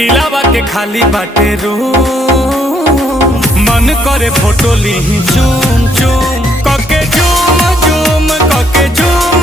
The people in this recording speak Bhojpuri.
दिलावा के खाली बाटे रूम, मन करे फोटो ली चूम चूम कके झूम झूम कके झूम